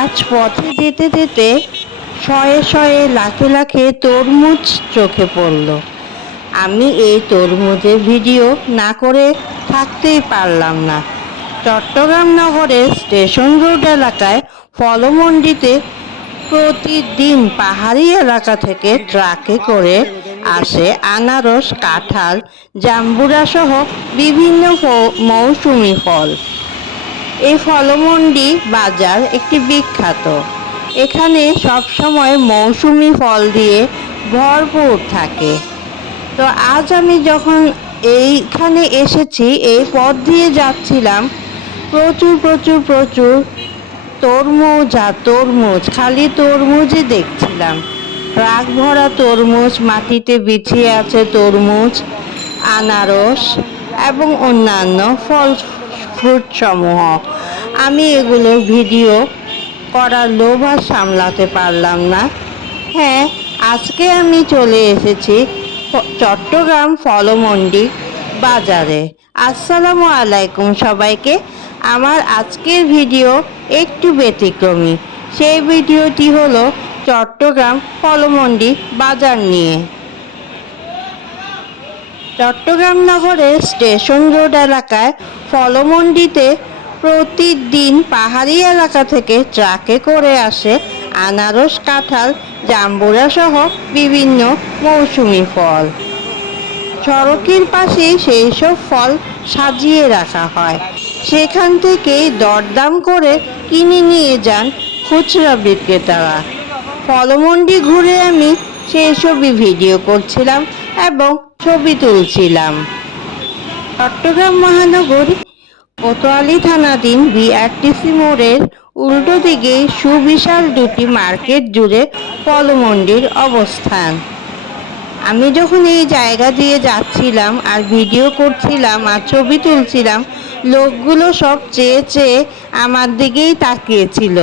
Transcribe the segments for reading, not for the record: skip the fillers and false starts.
আজ পথে যেতে যেতে শয়ে শয়ে লাখে লাখে তরমুজ চোখে পড়ল। আমি এই তরমুজের ভিডিও না করে থাকতেই পারলাম না। চট্টগ্রাম নগরের স্টেশন রোড এলাকায় ফলমন্ডিতে প্রতিদিন পাহাড়ি এলাকা থেকে ট্রাকে করে আসে আনারস, কাঁঠাল, জাম্বুরা সহ বিভিন্ন মৌসুমি ফল। এই ফলমন্ডি বাজার একটি বিখ্যাত। এখানে সবসময় মৌসুমি ফল দিয়ে ভরপুর থাকে। তো আজ আমি যখন এইখানে এসেছি, এই পথ দিয়ে যাচ্ছিলাম, প্রচুর প্রচুর প্রচুর তরমুজ আর তরমুজ, খালি তরমুজই দেখছিলাম। ট্রাক ভরা তরমুজ, মাটিতে বিছিয়ে আছে তরমুজ, আনারস এবং অন্যান্য ফল ফ্রুট সমূহ। আমি এগুলো ভিডিও করার লোভ আর সামলাতে পারলাম না। হ্যাঁ, আজকে আমি চলে এসেছি চট্টগ্রাম ফলমন্ডি বাজারে। আসসালামু আলাইকুম সবাইকে। আমার আজকের ভিডিও একটু ব্যতিক্রমী। সেই ভিডিওটি হলো চট্টগ্রাম ফলমন্ডি বাজার নিয়ে। চট্টগ্রাম নগরের স্টেশন রোড এলাকায় ফলমন্ডিতে প্রতিদিন পাহাড়ি এলাকা থেকে ট্রাকে করে আসে আনারস, কাঁঠাল, জাম্বুরা সহ বিভিন্ন মৌসুমি ফল। সড়কের পাশে সেই সব ফল সাজিয়ে রাখা হয়। সেখান থেকেই দরদাম করে কিনে নিয়ে যান খুচরা বিক্রেতারা। ফলমন্ডি ঘুরে আমি সেই সবই ভিডিও করছিলাম এবং ছবি তুলছিলাম। চট্টগ্রাম মহানগর কোতোয়ালি থানাধীন বিআরটিসি মোড়ের উল্টো দিকে সুবিশাল দুটি মার্কেট জুড়ে ফলমন্ডির অবস্থান। আমি যখন এই জায়গা দিয়ে যাচ্ছিলাম আর ভিডিও করছিলাম আর ছবি তুলছিলাম, লোকগুলো সব চেয়ে চেয়ে আমার দিকেই তাকিয়েছিল।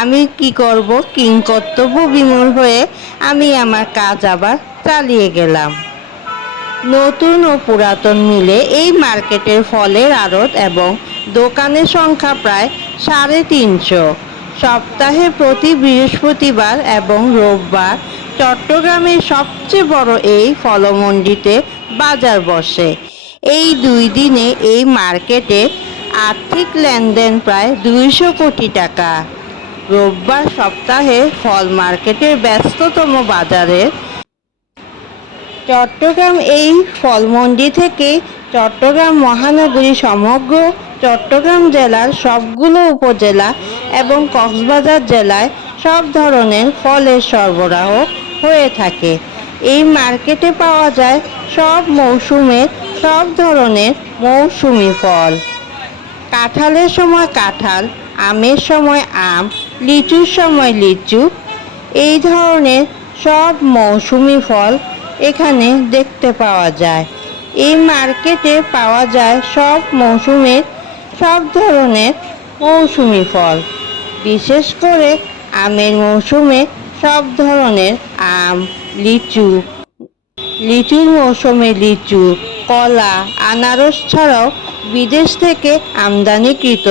আমি কি করব, কিংকর্তব্য বিমূঢ় হয়ে আমি আমার কাজ আবার চালিয়ে গেলাম। নতুন ও পুরাতন মিলে এই মার্কেটের ফলের আড়ত এবং দোকানের সংখ্যা প্রায় 350। সপ্তাহে প্রতি বৃহস্পতিবার এবং রোববার চট্টগ্রামের সবচেয়ে বড় এই ফলমন্ডিতে বাজার বসে। এই 2 দিনে এই মার্কেটে আর্থিক লেনদেন প্রায় 200 কোটি টাকা। রোববার সপ্তাহে ফল মার্কেটের ব্যস্ততম বাজারের। চট্টগ্রাম এই ফলমন্ডি থেকে চট্টগ্রাম মহানগরী সমগ্র চট্টগ্রাম জেলার সবগুলো উপজেলা এবং কক্সবাজার জেলায় সব ধরনের ফলের সরবরাহ হয়ে থাকে। এই মার্কেটে পাওয়া যায় সব মৌসুমের সব ধরনের মৌসুমি ফল। কাঁঠালের সময় কাঁঠাল, আমের সময় আম, লিচুর সময় লিচু, এই ধরনের সব মৌসুমি ফল এখানে দেখতে পাওয়া যায়। এই মার্কেটে পাওয়া যায় সব মৌসুমের সব ধরনের মৌসুমি ফল। বিশেষ করে আমের মৌসুমে সব ধরনের আম, লিচু, লিচুর মৌসুমে লিচু, কলা, আনারস ছাড়াও বিদেশ থেকে আমদানিকৃত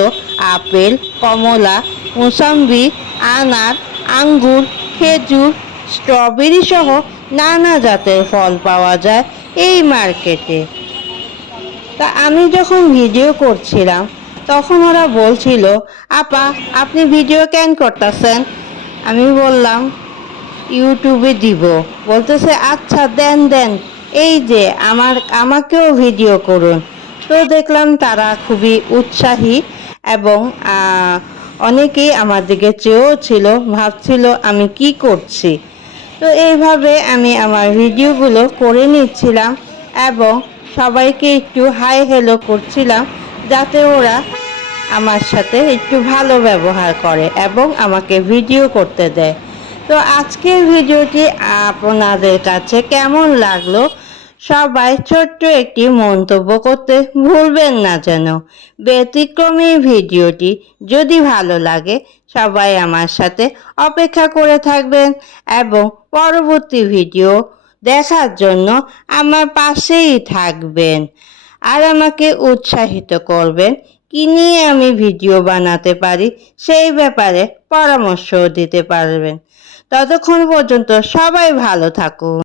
আপেল, কমলা, মোসাম্বি, আনার, আঙ্গুর, খেজুর, স্ট্রবেরি সহ নানা জাতের ফল পাওয়া যায় এই মার্কেটে। তা আমি যখন ভিডিও করছিলাম তখন ওরা বলছিল, আপা আপনি ভিডিও কেন করতেছেন? আমি বললাম ইউটিউবে দিব। বলতেছে আচ্ছা দেন দেন, এই যে আমাকেও ভিডিও করুন। তো দেখলাম তারা খুবই উৎসাহী এবং অনেকেই আমার দিকে চেয়েও ছিল, ভাবছিল আমি কি করছি। তো এইভাবে আমি আমার ভিডিওগুলো করে নিচ্ছিলাম এবং সবাইকে একটু হাই হ্যালো করছিলাম, যাতে ওরা আমার সাথে একটু ভালো ব্যবহার করে এবং আমাকে ভিডিও করতে দেয়। তো আজকের ভিডিওটি আপনাদের কাছে কেমন লাগলো সবাই ছোট্ট একটি মন্তব্য করতে ভুলবেন না যেন। ব্যতিক্রমী ভিডিওটি যদি ভালো লাগে সবাই আমার সাথে অপেক্ষা করে থাকবেন এবং পরবর্তী ভিডিও দেখার জন্য আমার পাশেই থাকবেন আর আমাকে উৎসাহিত করবেন কী নিয়ে আমি ভিডিও বানাতে পারি সেই ব্যাপারে পরামর্শও দিতে পারবেন। ততক্ষণ পর্যন্ত সবাই ভালো থাকুন।